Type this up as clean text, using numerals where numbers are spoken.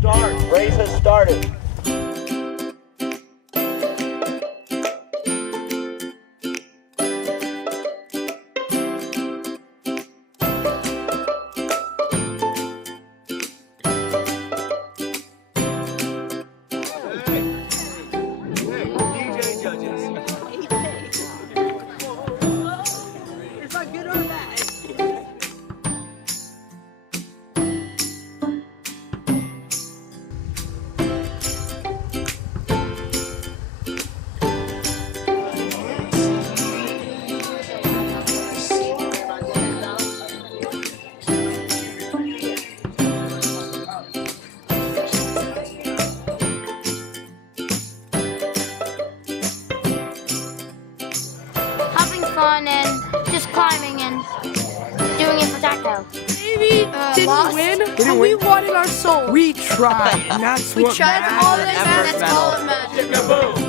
Start. Race has started. Having fun and just climbing and doing it for Taco. Maybe didn't win, but we wanted our soul. We tried, and that's what Tried matters. all that matters. That's all that matters. Boom.